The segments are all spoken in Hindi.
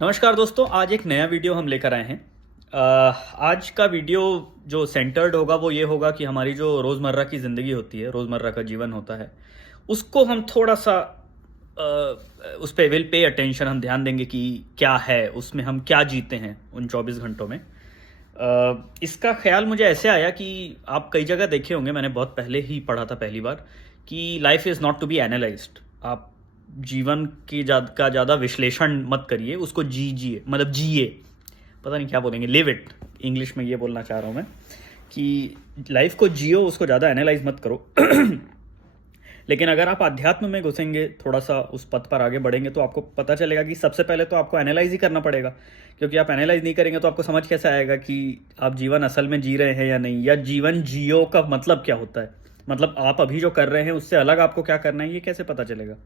नमस्कार दोस्तों, आज एक नया वीडियो हम लेकर आए हैं। आज का वीडियो जो सेंटर्ड होगा वो ये होगा कि हमारी जो रोज़मर्रा की ज़िंदगी होती है, रोज़मर्रा का जीवन होता है, उसको हम थोड़ा सा उस पे विल पे अटेंशन, हम ध्यान देंगे कि क्या है उसमें, हम क्या जीते हैं उन 24 घंटों में। इसका ख्याल मुझे ऐसे आया कि आप कई जगह देखे होंगे, मैंने बहुत पहले ही पढ़ा था पहली बार, कि life is not to be analysed. आप जीवन की का ज़्यादा विश्लेषण मत करिए, उसको जीजिए, मतलब जिए। पता नहीं क्या बोलेंगे, लिव इट, इंग्लिश में ये बोलना चाह रहा हूँ मैं कि लाइफ को जियो, उसको ज़्यादा एनालाइज मत करो। लेकिन अगर आप अध्यात्म में घुसेंगे, थोड़ा सा उस पथ पर आगे बढ़ेंगे, तो आपको पता चलेगा कि सबसे पहले तो आपको एनालाइज ही करना पड़ेगा। क्योंकि आप एनालाइज नहीं करेंगे तो आपको समझ कैसे आएगा कि आप जीवन असल में जी रहे हैं या नहीं, या जीवन जियो का मतलब क्या होता है। मतलब आप अभी जो कर रहे हैं उससे अलग आपको क्या करना है, ये कैसे पता चलेगा।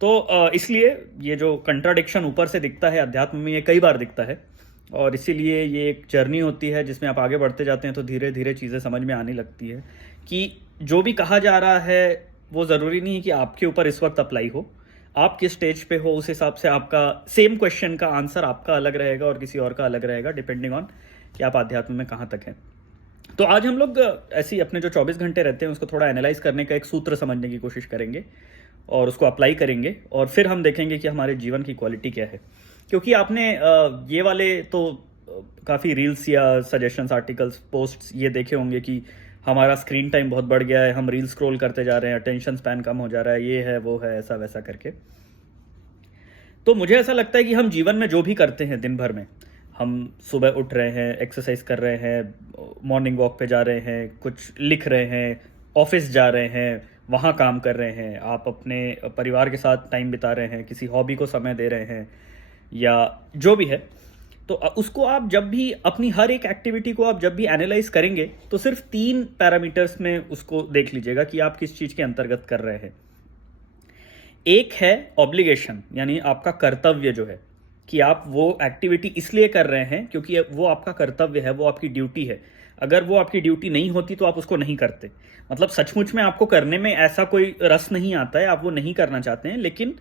तो इसलिए ये जो कंट्राडिक्शन ऊपर से दिखता है अध्यात्म में, ये कई बार दिखता है, और इसीलिए ये एक जर्नी होती है जिसमें आप आगे बढ़ते जाते हैं तो धीरे धीरे चीज़ें समझ में आने लगती है कि जो भी कहा जा रहा है वो ज़रूरी नहीं है कि आपके ऊपर इस वक्त अप्लाई हो। आप किस स्टेज पे हो उस हिसाब से आपका सेम क्वेश्चन का आंसर आपका अलग रहेगा और किसी और का अलग रहेगा, डिपेंडिंग ऑन कि आप अध्यात्म में कहाँ तक हैं। तो आज हम लोग ऐसी अपने जो 24 घंटे रहते हैं उसको थोड़ा एनालाइज करने का एक सूत्र समझने की कोशिश करेंगे और उसको अप्लाई करेंगे, और फिर हम देखेंगे कि हमारे जीवन की क्वालिटी क्या है। क्योंकि आपने ये वाले तो काफ़ी रील्स या सजेशंस, आर्टिकल्स, पोस्ट्स ये देखे होंगे कि हमारा स्क्रीन टाइम बहुत बढ़ गया है, हम रील स्क्रॉल करते जा रहे हैं, अटेंशन स्पैन कम हो जा रहा है, ये है वो है, ऐसा वैसा करके। तो मुझे ऐसा लगता है कि हम जीवन में जो भी करते हैं दिन भर में, हम सुबह उठ रहे हैं, एक्सरसाइज कर रहे हैं, मॉर्निंग वॉक पे जा रहे हैं, कुछ लिख रहे हैं, ऑफिस जा रहे हैं, वहाँ काम कर रहे हैं, आप अपने परिवार के साथ टाइम बिता रहे हैं, किसी हॉबी को समय दे रहे हैं, या जो भी है, तो उसको आप जब भी अपनी हर एक एक्टिविटी को आप जब भी एनालाइज करेंगे तो सिर्फ 3 पैरामीटर्स में उसको देख लीजिएगा कि आप किस चीज़ के अंतर्गत कर रहे हैं। एक है ऑब्लिगेशन, यानी आपका कर्तव्य जो है, कि आप वो एक्टिविटी इसलिए कर रहे हैं क्योंकि वो आपका कर्तव्य है, वो आपकी ड्यूटी है। अगर वो आपकी ड्यूटी नहीं होती तो आप उसको नहीं करते। मतलब सचमुच में आपको करने में ऐसा कोई रस नहीं आता है, आप वो नहीं करना चाहते हैं, लेकिन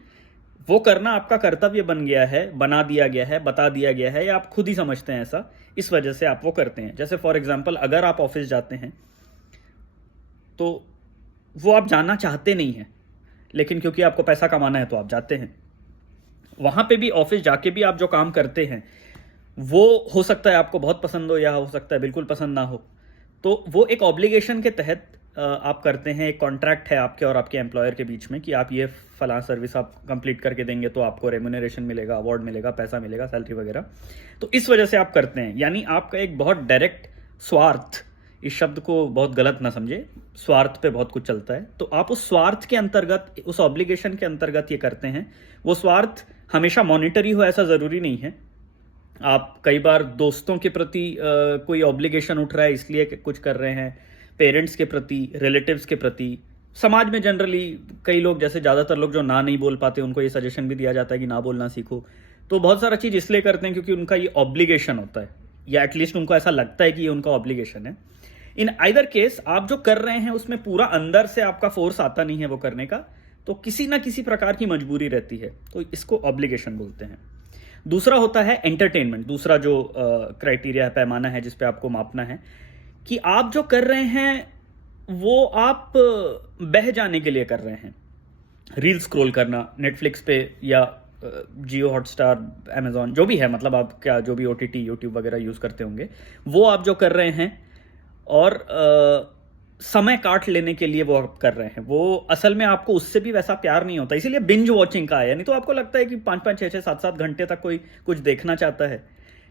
वो करना आपका कर्तव्य बन गया है, बना दिया गया है, बता दिया गया है, या आप खुद ही समझते हैं ऐसा, इस वजह से आप वो करते हैं। जैसे फॉर एग्जाम्पल, अगर आप ऑफिस जाते हैं तो वो आप जाना चाहते नहीं हैं, लेकिन क्योंकि आपको पैसा कमाना है तो आप जाते हैं। वहां पे भी, ऑफिस जाके भी आप जो काम करते हैं वो हो सकता है आपको बहुत पसंद हो, या हो सकता है बिल्कुल पसंद ना हो। तो वो एक ऑब्लिगेशन के तहत आप करते हैं, एक कॉन्ट्रैक्ट है आपके और आपके एम्प्लॉयर के बीच में कि आप ये फलां सर्विस आप कंप्लीट करके देंगे तो आपको रेम्यूनरेशन मिलेगा, अवार्ड मिलेगा, पैसा मिलेगा, सैलरी वगैरह। तो इस वजह से आप करते हैं, यानी आपका एक बहुत डायरेक्ट स्वार्थ, इस शब्द को बहुत गलत ना समझे, स्वार्थ पे बहुत कुछ चलता है, तो आप उस स्वार्थ के अंतर्गत, उस ऑब्लिगेशन के अंतर्गत ये करते हैं। वो स्वार्थ हमेशा मॉनिटरी हो ऐसा ज़रूरी नहीं है। आप कई बार दोस्तों के प्रति कोई ऑब्लिगेशन उठ रहा है इसलिए कुछ कर रहे हैं, पेरेंट्स के प्रति, रिलेटिव्स के प्रति, समाज में जनरली कई लोग, जैसे ज़्यादातर लोग जो ना नहीं बोल पाते, उनको ये सजेशन भी दिया जाता है कि ना बोलना सीखो। तो बहुत सारा चीज़ इसलिए करते हैं क्योंकि उनका ये ऑब्लिगेशन होता है, या एटलीस्ट उनको ऐसा लगता है कि ये उनका ऑब्लिगेशन है। इन आइदर केस आप जो कर रहे हैं उसमें पूरा अंदर से आपका फोर्स आता नहीं है वो करने का, तो किसी ना किसी प्रकार की मजबूरी रहती है, तो इसको ऑब्लिगेशन बोलते हैं। दूसरा होता है एंटरटेनमेंट। दूसरा जो क्राइटेरिया, पैमाना है जिस पे आपको मापना है कि आप जो कर रहे हैं वो आप बह जाने के लिए कर रहे हैं। रील स्क्रॉल करना नेटफ्लिक्स पे, या जियो हॉटस्टार, अमेजॉन, जो भी है, मतलब आप क्या जो भी ओटीटी, यूट्यूब वगैरह यूज़ करते होंगे, वो आप जो कर रहे हैं और समय काट लेने के लिए वो आप कर रहे हैं, वो असल में आपको उससे भी वैसा प्यार नहीं होता, इसीलिए बिंज वॉचिंग का है। नहीं तो आपको लगता है कि 5-5, 6-6, 7-7 घंटे तक कोई कुछ देखना चाहता है।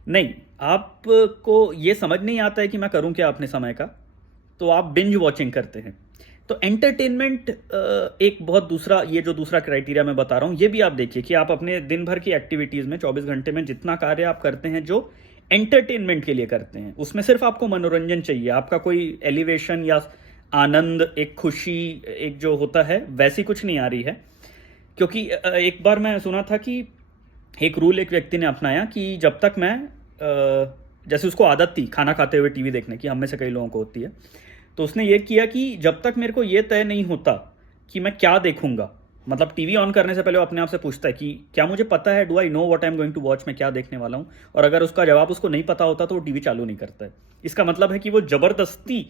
नहीं, आपको ये समझ नहीं आता है कि मैं करूं क्या अपने समय का, तो आप बिंज वॉचिंग करते हैं। तो एंटरटेनमेंट एक बहुत दूसरा, ये जो दूसरा क्राइटेरिया मैं बता रहा हूँ, ये भी आप देखिए कि आप अपने दिन भर की एक्टिविटीज़ में 24 घंटे में जितना कार्य आप करते हैं जो एंटरटेनमेंट के लिए करते हैं, उसमें सिर्फ आपको मनोरंजन चाहिए, आपका कोई एलिवेशन या आनंद, एक खुशी, एक जो होता है, वैसी कुछ नहीं आ रही है। क्योंकि एक बार मैं सुना था कि एक रूल एक व्यक्ति ने अपनाया कि जब तक मैं जैसे उसको आदत थी खाना खाते हुए टीवी देखने की, हम में से कई लोगों को होती है, तो उसने ये किया कि जब तक मेरे को ये तय नहीं होता कि मैं क्या देखूंगा, मतलब टीवी ऑन करने से पहले वो अपने आप से पूछता है कि क्या मुझे पता है, do I know what I am going to watch, मैं क्या देखने वाला हूँ। और अगर उसका जवाब उसको नहीं पता होता तो वो टीवी चालू नहीं करता है। इसका मतलब है कि वो जबरदस्ती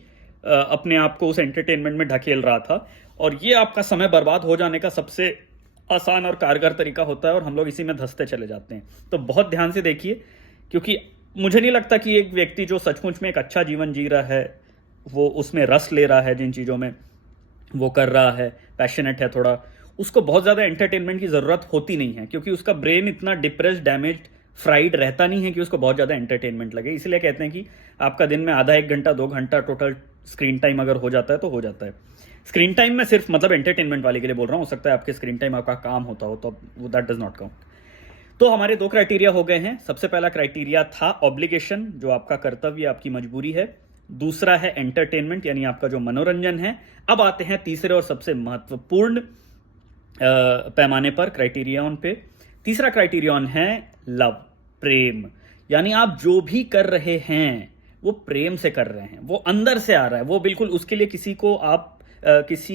अपने आप को उस एंटरटेनमेंट में ढकेल रहा था, और ये आपका समय बर्बाद हो जाने का सबसे आसान और कारगर तरीका होता है, और हम लोग इसी में धंसते चले जाते हैं। तो बहुत ध्यान से देखिए, क्योंकि मुझे नहीं लगता कि एक व्यक्ति जो सचमुच में एक अच्छा जीवन जी रहा है, वो उसमें रस ले रहा है, जिन चीज़ों में वो कर रहा है, पैशनेट है थोड़ा, उसको बहुत ज़्यादा एंटरटेनमेंट की ज़रूरत होती नहीं है, क्योंकि उसका ब्रेन इतना डिप्रेस्ड, डैमेज्ड, फ्राइड रहता नहीं है कि उसको बहुत ज़्यादा एंटरटेनमेंट लगे। इसलिए कहते हैं कि आपका दिन में आधा 1 घंटा 2 घंटा टोटल स्क्रीन टाइम अगर हो जाता है तो हो जाता है। स्क्रीन टाइम में सिर्फ मतलब एंटरटेनमेंट वाले के लिए बोल रहा हूँ, हो सकता है आपके स्क्रीन टाइम आपका काम होता हो, तो वो दैट डज नॉट काउंट। तो हमारे 2 क्राइटेरिया हो गए हैं। सबसे पहला क्राइटेरिया था ऑब्लिगेशन, जो आपका कर्तव्य, आपकी मजबूरी है। दूसरा है एंटरटेनमेंट, यानी आपका जो मनोरंजन है। अब आते हैं तीसरे और सबसे महत्वपूर्ण पैमाने पर, क्राइटेरियन पे। तीसरा क्राइटेरियन है लव, प्रेम। यानी आप जो भी कर रहे हैं वो प्रेम से कर रहे हैं, वो अंदर से आ रहा है, वो बिल्कुल उसके लिए किसी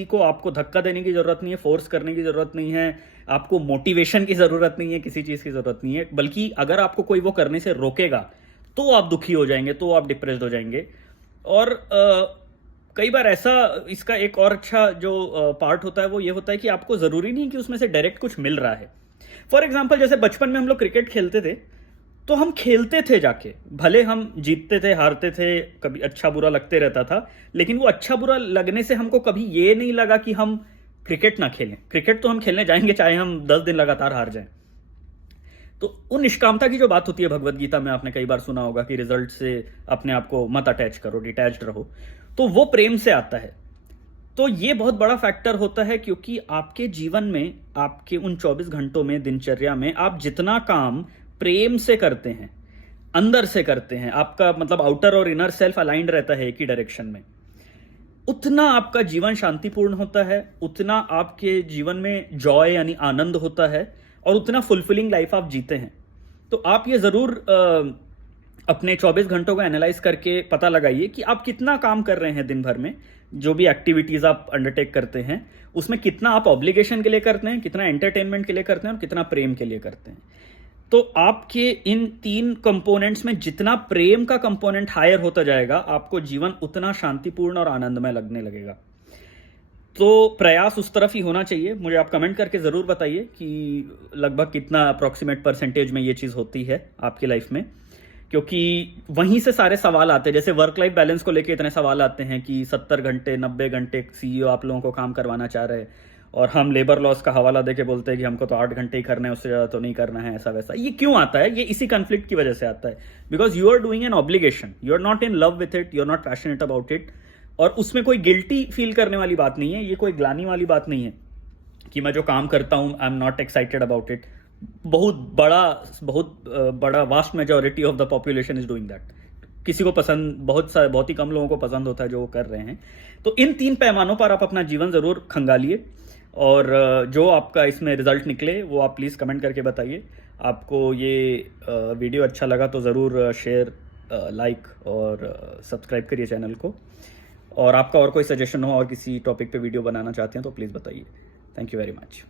को आपको धक्का देने की जरूरत नहीं है, फोर्स करने की जरूरत नहीं है, आपको मोटिवेशन की जरूरत नहीं है, किसी चीज की जरूरत नहीं है। बल्कि अगर आपको कोई वो करने से रोकेगा तो आप दुखी हो जाएंगे, तो आप डिप्रेस्ड हो जाएंगे। और कई बार ऐसा, इसका एक और अच्छा जो पार्ट होता है वो ये होता है कि आपको जरूरी नहीं कि उसमें से डायरेक्ट कुछ मिल रहा है। फॉर एग्जाम्पल, जैसे बचपन में हम लोग क्रिकेट खेलते थे, तो हम खेलते थे जाके, भले हम जीतते थे हारते थे, कभी अच्छा बुरा लगते रहता था, लेकिन वो अच्छा बुरा लगने से हमको कभी ये नहीं लगा कि हम क्रिकेट ना खेलें। क्रिकेट तो हम खेलने जाएंगे चाहे हम 10 दिन लगातार हार जाएं। तो उन निष्कामता की जो बात होती है भगवत गीता में, आपने कई बार सुना होगा कि रिजल्ट से अपने आप को मत अटैच करो, डिटैच्ड रहो, तो वो प्रेम से आता है। तो ये बहुत बड़ा फैक्टर होता है, क्योंकि आपके जीवन में, आपके उन 24 घंटों में, दिनचर्या में, आप जितना काम प्रेम से करते हैं, अंदर से करते हैं, आपका मतलब आउटर और इनर सेल्फ अलाइंड रहता है एक ही डायरेक्शन में, उतना आपका जीवन शांतिपूर्ण होता है, उतना आपके जीवन में जॉय यानी आनंद होता है, और उतना फुलफिलिंग लाइफ आप जीते हैं। तो आप ये जरूर अपने 24 घंटों को एनालाइज करके पता लगाइए कि आप कितना काम कर रहे हैं दिन भर में, जो भी एक्टिविटीज आप अंडरटेक करते हैं उसमें कितना आप ऑब्लिगेशन के लिए करते हैं, कितना एंटरटेनमेंट के लिए करते हैं, और कितना प्रेम के लिए करते हैं। तो आपके इन 3 कंपोनेंट्स में जितना प्रेम का कंपोनेंट हायर होता जाएगा, आपको जीवन उतना शांतिपूर्ण और आनंदमय लगने लगेगा। तो प्रयास उस तरफ ही होना चाहिए। मुझे आप कमेंट करके ज़रूर बताइए कि लगभग कितना अप्रॉक्सीमेट परसेंटेज में ये चीज़ होती है आपकी लाइफ में, क्योंकि वहीं से सारे सवाल आते हैं। जैसे वर्क लाइफ बैलेंस को लेके इतने सवाल आते हैं कि 70 घंटे 90 घंटे सीईओ आप लोगों को काम करवाना चाह रहे हैं, और हम लेबर लॉस का हवाला देके बोलते हैं कि हमको तो 8 घंटे ही करना है, उससे ज़्यादा तो नहीं करना है, ऐसा वैसा। ये क्यों आता है? ये इसी कन्फ्लिक्ट की वजह से आता है, because you are doing an obligation, you are not in love with it, you are not passionate about it. और उसमें कोई गिल्टी फील करने वाली बात नहीं है, ये कोई ग्लानी वाली बात नहीं है कि मैं जो काम करता हूँ I am not excited about it. बहुत बड़ा vast majority of the population is doing that. किसी को पसंद, बहुत ही कम लोगों को पसंद होता है जो वो कर रहे हैं। तो इन 3 पैमानों पर आप अपना जीवन जरूर खंगालिए, और जो आपका इसमें रिजल्ट निकले वो आप प्लीज़ कमेंट करके बताइए। आपको ये वीडियो अच्छा लगा तो ज़रूर शेयर, लाइक और सब्सक्राइब करिए चैनल को। और आपका और कोई सजेशन हो और किसी टॉपिक पे वीडियो बनाना चाहते हैं तो प्लीज़ बताइए। Thank you very much.